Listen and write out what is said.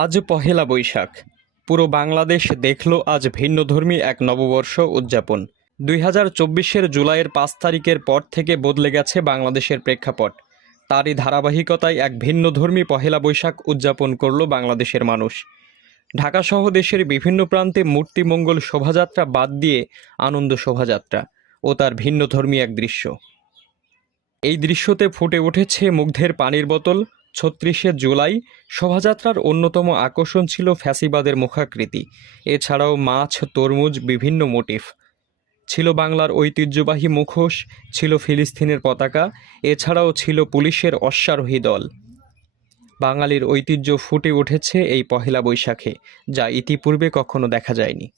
আজ পহেলা বৈশাখ। পুরো বাংলাদেশ দেখল আজ ভিন্নধর্মী এক নববর্ষ উদযাপন। দুই হাজার চব্বিশের জুলাইয়ের পাঁচ তারিখের পর থেকে বদলে গেছে বাংলাদেশের প্রেক্ষাপট। তারই ধারাবাহিকতায় এক ভিন্নধর্মী পহেলা বৈশাখ উদযাপন করল বাংলাদেশের মানুষ। ঢাকাসহ দেশের বিভিন্ন প্রান্তে মূর্তিমঙ্গল শোভাযাত্রা বাদ দিয়ে আনন্দ শোভাযাত্রা ও তার ভিন্নধর্মী এক দৃশ্য। এই দৃশ্যতে ফুটে উঠেছে মুগ্ধের পানির বোতল ছত্রিশে জুলাই শোভাযাত্রার অন্যতম আকর্ষণ ছিল ফ্যাসিবাদের মুখাকৃতি। এছাড়াও মাছ, তরমুজ, বিভিন্ন মোটিফ। ছিল বাংলার ঐতিহ্যবাহী মুখোশ, ছিল ফিলিস্তিনের পতাকা, এছাড়াও ছিল পুলিশের অশ্বারোহী দল। বাঙালির ঐতিহ্য ফুটে উঠেছে এই পহেলা বৈশাখে, যা ইতিপূর্বে কখনো দেখা যায়নি।